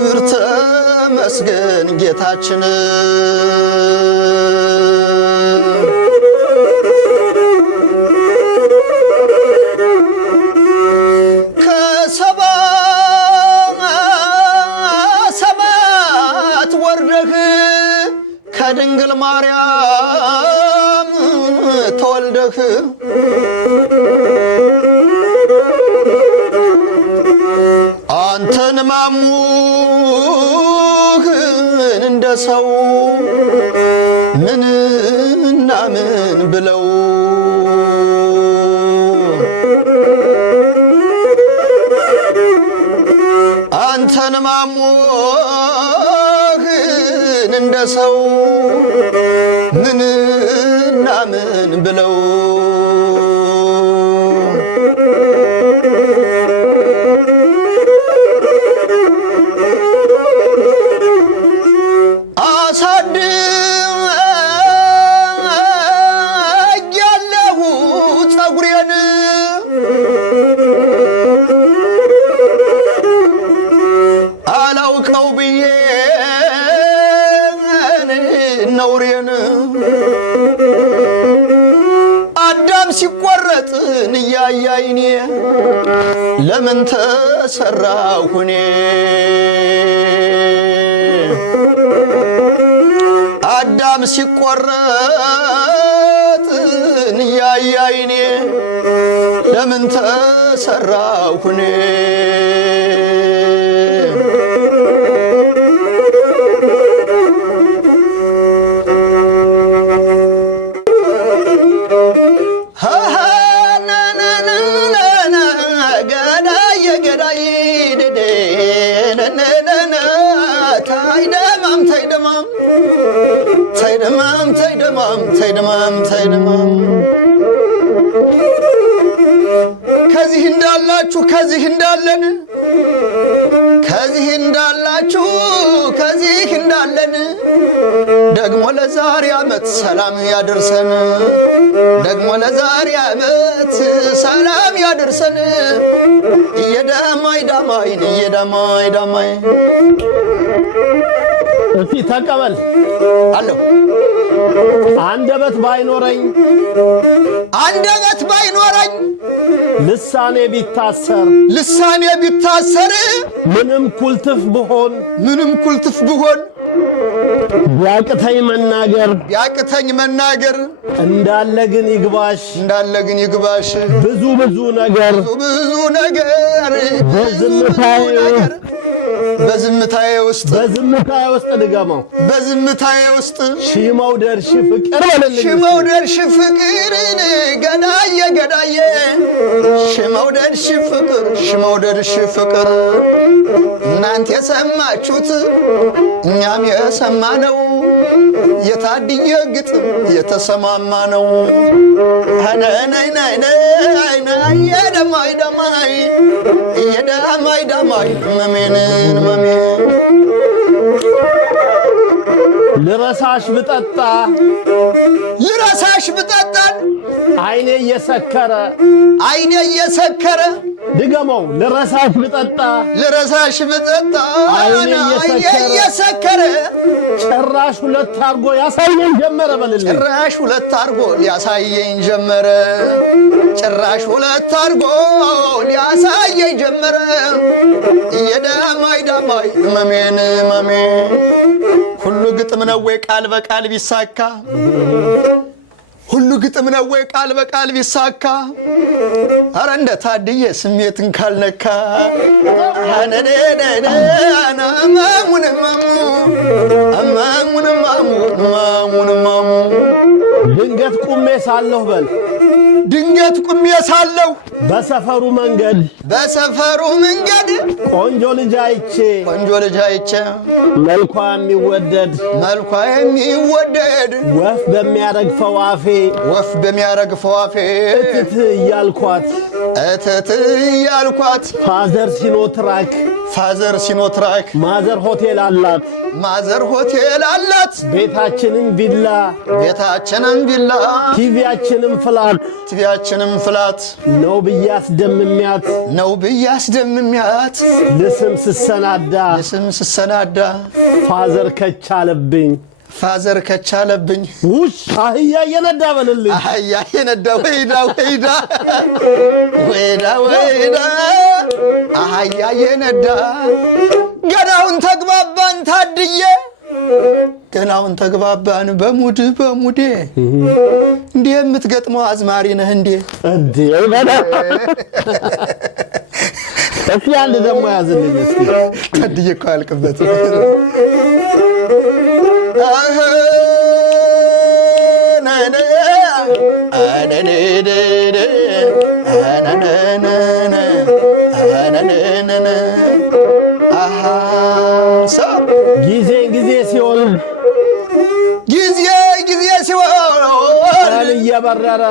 ክብር ተመስገን ጌታችን ከሰባት ወርደህ ከድንግል ማርያም ተወልደህ አንተን ማሙህን እንደ ሰው ምንና ምን ብለው አንተን ማሙህን እንደ ሰው ምንና ምን ብለው አሳድጌያለሁ ፀጉሬን አላውቀው ብዬ ነውሬን አዳም ሲቆረጥ እያየ ዓይኔ ለምን ተሰራሁ እኔ አዳም ሲቆረጥ እያየ ዓይኔ ለምን ተሰራሁ እኔ ታይደማም ከዚህ እንዳላችሁ ከዚህ እንዳለን ከዚህ እንዳላችሁ ከዚህ እንዳለን ደግሞ ለዛሬ ዓመት ሰላም ያደርሰን ደግሞ ለዛሬ ዓመት ሰላም ያደርሰን እየዳማይ ዳማይ እስቲ ተቀበል አለው አንደበት ባይኖረኝ ልሳኔ ቢታሰር ምንም ኩልትፍ ብሆን ቢያቅተኝ መናገር እንዳለ ግን ይግባሽ ብዙ ነገር በዝምታዬ ውስጥ ድገመው በዝምታዬ ውስጥ ሽመውደር ሽፍቅር ገዳዬ ሽመውደር ሽፍቅር እናንተ የሰማችሁት እኛም የሰማነው የታድየ ግጥም የተሰማማ ነው የደማይ መሜን ልረሳሽ ብጠጣ አይኔ እየሰከረ ድገመው ልረሳሽ ብጠጣ አይኔ እየሰከረ ጭራሽ ሁለት አርጎ ያሳየኝ ጀመረ በልልኝ ጭራሽ ሁለት አርጎ ሊያሳየኝ ጀመረ የደማይ መሜን ሁሉ ግጥም ነው ወይ ቃል በቃል ቢሳካ አረ እንደ ታድየ ስሜትን ካልነካ ድንገት ቁሜ ሳለሁ በሰፈሩ መንገድ ቆንጆ ልጅ አይቼ መልኳ የሚወደድ ወፍ በሚያረግፈው አፌ እትት እያልኳት ፋዘር ፋዘር ሲኖትራክ ማዘር ሆቴል አላት ማዘር ሆቴል አላት ቤታችንም ቪላ ቲቪያችንም ፍላት ነው ብያስደምሚያት ልስም ስሰናዳ ፋዘር ከቻለብኝ ውሽ አህያ የነዳ በልልኝ አህያ የነዳ ወይዳ አህያ የነዳ ገናውን ተግባባን ታድዬ ገናውን ተግባባን በሙዴ እንዴ የምትገጥመው አዝማሪ ነህ እንዴ እስኪ አንድ ደግሞ ያዝልኝ እስኪ ታድዬ እኮ አልቅበት ጊዜ ሲሆን ቀን እየበረረ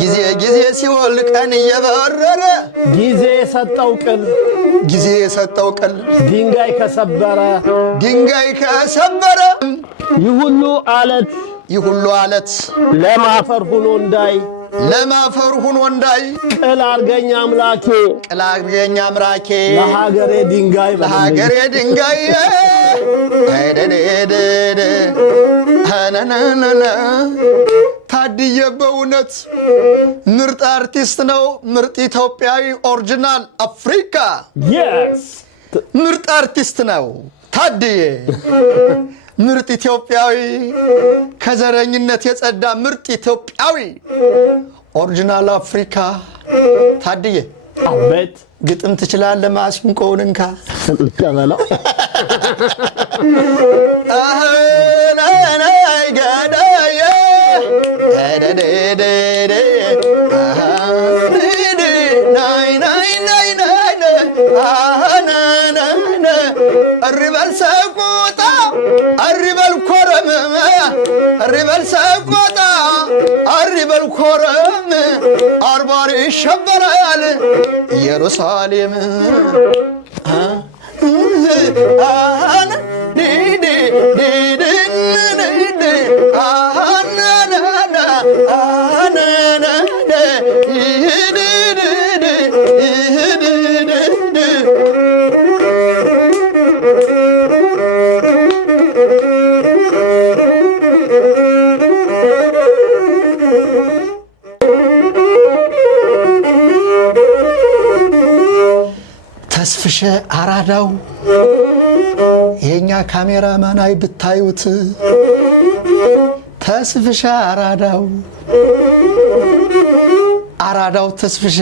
ጊዜ ሲሆን ቀን እየበረረ ጊዜ የሰጠው ቅል ድንጋይ ከሰበረ ይህ ሁሉ አለት ለማፈር ሁኖ እንዳይ ቅል አርገኛ አምላኬ ለሀገሬ ድንጋይ ታድዬ በእውነት ምርጥ አርቲስት ነው ምርጥ ኢትዮጵያዊ ኦሪጂናል አፍሪካ ምርጥ አርቲስት ነው ታድዬ ምርጥ ኢትዮጵያዊ ከዘረኝነት የጸዳ ምርጥ ኢትዮጵያዊ ኦሪጂናል አፍሪካ ታድዬ አቤት ግጥም ትችላለህ ማሲንቆውን እንካ ተመለው arribal saquta arribal koram arribal koram arbar shabaral yerusalem ana didi ተስፍሽ አራዳው የኛ ካሜራማን አይ ብታዩት ተስፍሽ አራዳው ተስፍሽ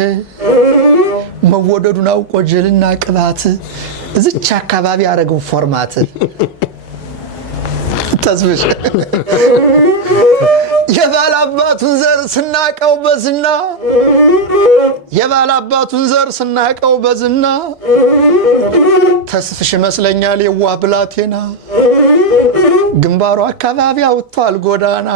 መወደዱን አውቆ ጀልና ቅባት እዚች አካባቢ ያረገው ፎርማት ተስፍሽ የባላባቱን ዘር ስናቀው በዝና ተስፍሽ መስለኛል የዋህ ብላቴና ግንባሩ አካባቢ አውጥቷል ጎዳና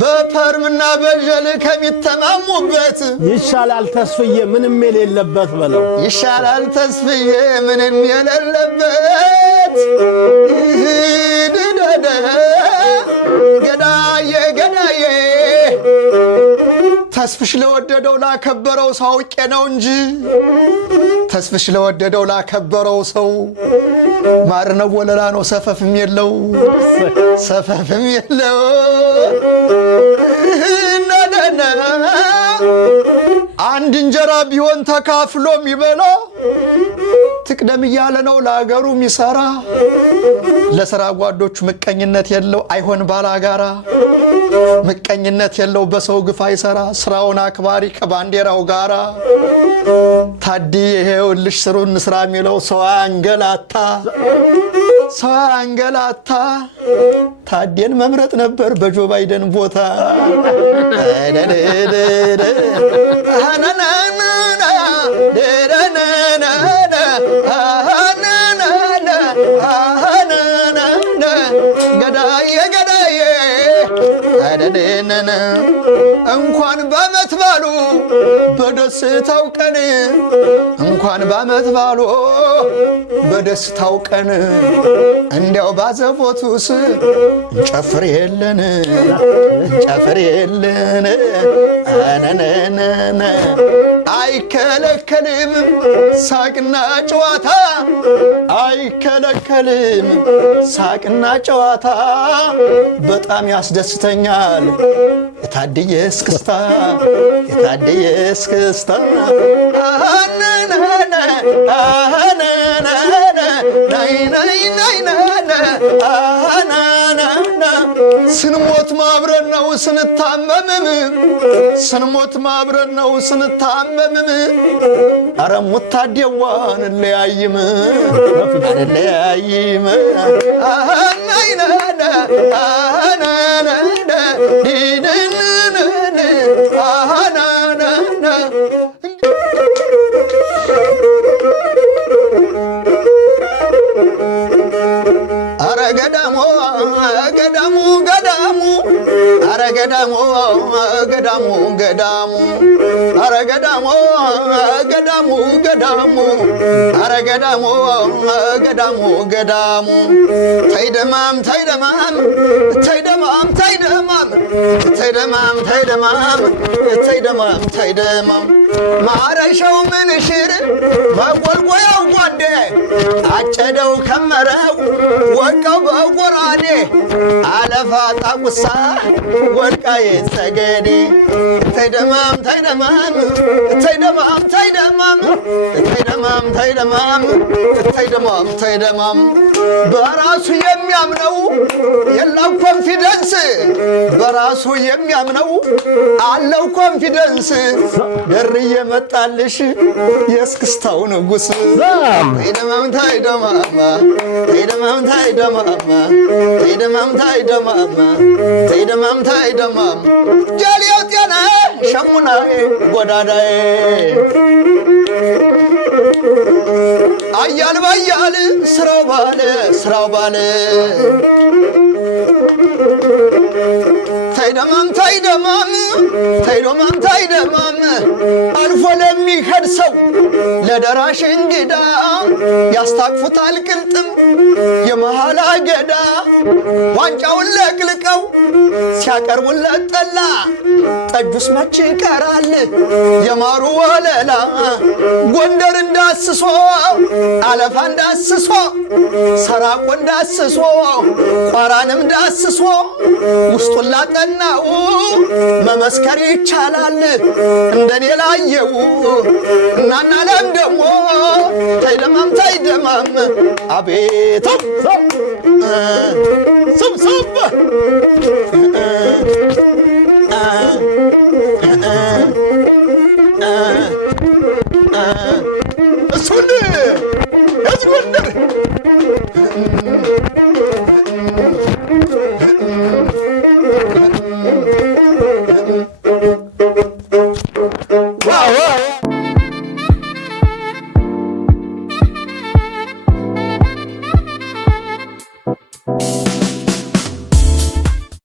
በፐርምና በጀል ከሚተማሙበት ይሻላል ተስፍዬ ምንም የሌለበት በለው ይሻላል ተስፍዬ ምንም የሌለበት ገዳዬ ተስፍሽ ለወደደው ላከበረው ሰው አውቄ ነው እንጂ ተስፍሽ ለወደደው ላከበረው ሰው ማርነው ወለላ ነው ሰፈፍም የለው አንድ እንጀራ ቢሆን ተካፍሎ የሚበላ ትቅደም እያለ ነው ለአገሩ የሚሰራ ለሥራ ጓዶቹ ምቀኝነት የለው አይሆን ባላጋራ ምቀኝነት የለው በሰው ግፍ አይሰራ ስራውን አክባሪ ከባንዴራው ጋራ ታድዬ ይሄውልሽ ስሩን ስራ የሚለው ሰው አንገላታ ሰው አንገላታ ታዴን መምረጥ ነበር በጆ ባይደን ቦታ። እንኳን በዓመት ባሉ በደስታው ቀን እንኳን በዓመት ባሉ በደስታው ቀን እንዲያው ባዘቦቱስ እንጨፍር የለን እንጨፍር የለን አነነነ አይከለከልም ሳቅና ጨዋታ አይከለከልም ሳቅና ጨዋታ በጣም ያስደስተኛል የታደየ እስክስታ የታደየ እስክስታ አነነነ አነነነ ናይ ናይ ናይ አናናና ስንሞት ማብረን ነው ስንታመምም ስንሞት ማብረን ነው ስንታመምም አረ ሙታደዋን ለያይም ለያይም አናይናና አናናና ዲነነነ አናናና ገዳሙ ገዳሙ ገዳሙ አረ ገዳሙ ገዳሙ ገዳሙ አረ ገዳሙ ገዳሙ ገዳሙ አረ ገዳሙ ገዳሙ ገዳሙ ተይደማም ተይደማም ተይደማም ተይደማም ተይደማም ተይደማም ተይደማም ተይደማም ማረሻው ምንሽር በጎልጎያው ጓዴ አጨደው ከመረው ወቃው በጎራዴ አለፋ ጣቁሳ ወልቃይት ጠገዴ ተይደማም ተይደማም ተይደማም ተይደማም ተይደማም ተይደማም ተይደማም ተይደማም በራሱ የሚያምነው የለው ኮንፊደንስ በራሱ የሚያምነው አለው ኮንፊደንስ ደርዬ መጣልሽ የእስክስታው ንጉስ ተይደማም ተይደማም ተይደማም ተይደማም ተይደማም ተይደማም ተይደማም ተይደማም ጀሌው ጤና ሸሙናዬ ጎዳዳዬ አያል ባያል ስራው ባለ ስራው ባለ ተይደማም ተይደማም ተይደማም ተይደማም አልፎ ለሚሄድ ሰው ለደራሽ እንግዳ ያስታቅፉታል ቅልጥም የመሃል አገዳ ዋንጫውን ለቅልቀው ሲያቀርቡለት ጠላ ጠጁስ መች ይቀራል የማሩ ወለላ ጎንደር እንዳስሶ አለፋ እንዳስሶ ሰራቆ እንዳስሶ ቋራንም እንዳስሶ ውስጡን ላጠናው መመስከር ይቻላል እንደኔ ላየው እናና ለም ደሞ ተይደማም ተይደማም አቤት ሰብሰብ እሱን እዚህ ጎንደር wow.